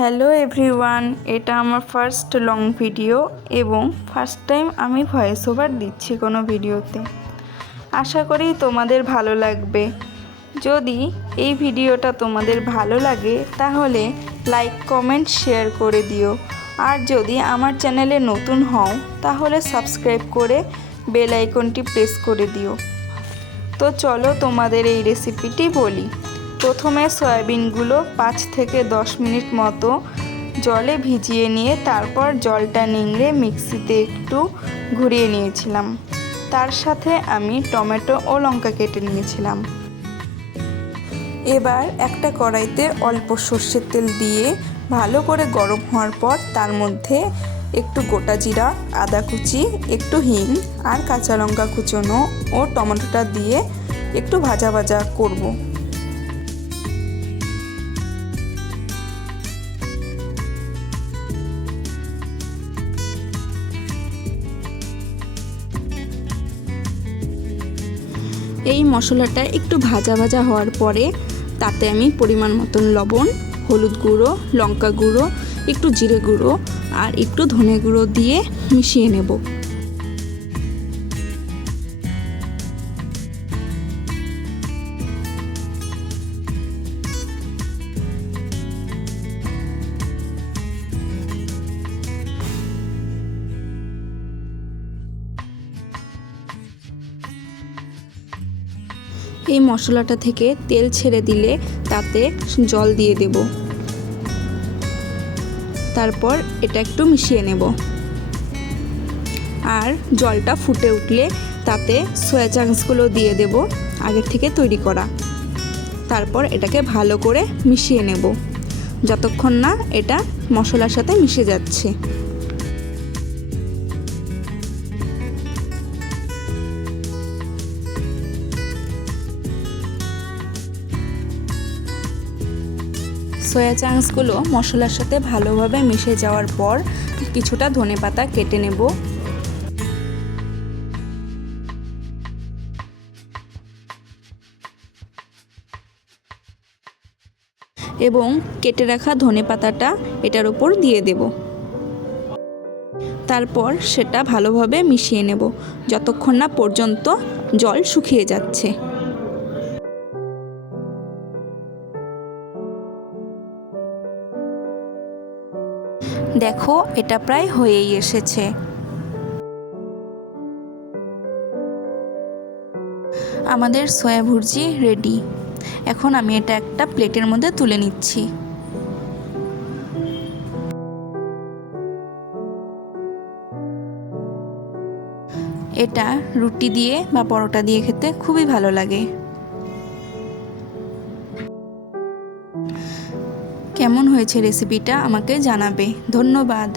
Hello everyone, এটা আমার first long video এবং ফার্স্ট টাইম আমি ভয়েস ওভার দিচ্ছি কোনো ভিডিওতে। আশা করি তোমাদের ভালো লাগবে। যদি এই ভিডিওটা তোমাদের ভালো লাগে তাহলে লাইক কমেন্ট শেয়ার করে দিও, আর যদি আমার চ্যানেলে নতুন হও তাহলে সাবস্ক্রাইব করে বেল আইকনটি প্রেস করে দিও। তো চলো তোমাদের এই রেসিপিটি বলি। প্রথমে সয়াবিনগুলো 5 থেকে 10 মিনিট মতো জলে ভিজিয়ে নিয়ে তারপর জলটা নিংড়ে মিক্সিতে একটু ঘুরিয়ে নিয়েছিলাম। তার সাথে আমি টমেটো ও লঙ্কা কেটে নিয়েছিলাম। এবার একটা কড়াইতে অল্প সর্ষের তেল দিয়ে ভালো করে গরম হওয়ার পর তার মধ্যে একটু গোটা জিরা, আদা কুচি, একটু হিং আর কাঁচা লঙ্কা কুচোনো ও টমেটোটা দিয়ে একটু ভাজা ভাজা করব। এই মশলাটা একটু ভাজা ভাজা হওয়ার পরে তাতে আমি পরিমাণ মতন লবণ, হলুদ গুঁড়ো, লঙ্কা গুঁড়ো, একটু জিরে গুঁড়ো আর একটু ধনে গুঁড়ো দিয়ে মিশিয়ে নেব। এই মশলাটা থেকে তেল ছেড়ে দিলে তাতে জল দিয়ে দেব। তারপর এটা একটু মিশিয়ে নেব। আর জলটা ফুটে উঠলে তাতে সয়া চাংসগুলো দিয়ে দেব, আগের থেকে তৈরি করা। তারপর এটাকে ভালো করে মিশিয়ে নেব যতক্ষণ না এটা মশলার সাথে মিশে যাচ্ছে। সয়া চাংসগুলো মশলার সাথে ভালোভাবে মিশে যাওয়ার পর কিছুটা ধনেপাতা কেটে নেব। এবং কেটে রাখা ধনেপাতাটা এটার উপর দিয়ে দেব। তারপর সেটা ভালোভাবে মিশিয়ে নেব যতক্ষণ না পর্যন্ত জল শুকিয়ে যাচ্ছে। দেখো, এটা প্রায় হয়েই এসেছে। আমাদের সয়া ভুর্জি রেডি। এখন আমি এটা একটা প্লেটের মধ্যে তুলে নিচ্ছি। এটা রুটি দিয়ে বা পরোটা দিয়ে খেতে খুবই ভালো লাগে। কেমন হয়েছে রেসিপিটা আমাকে জানাবে। ধন্যবাদ।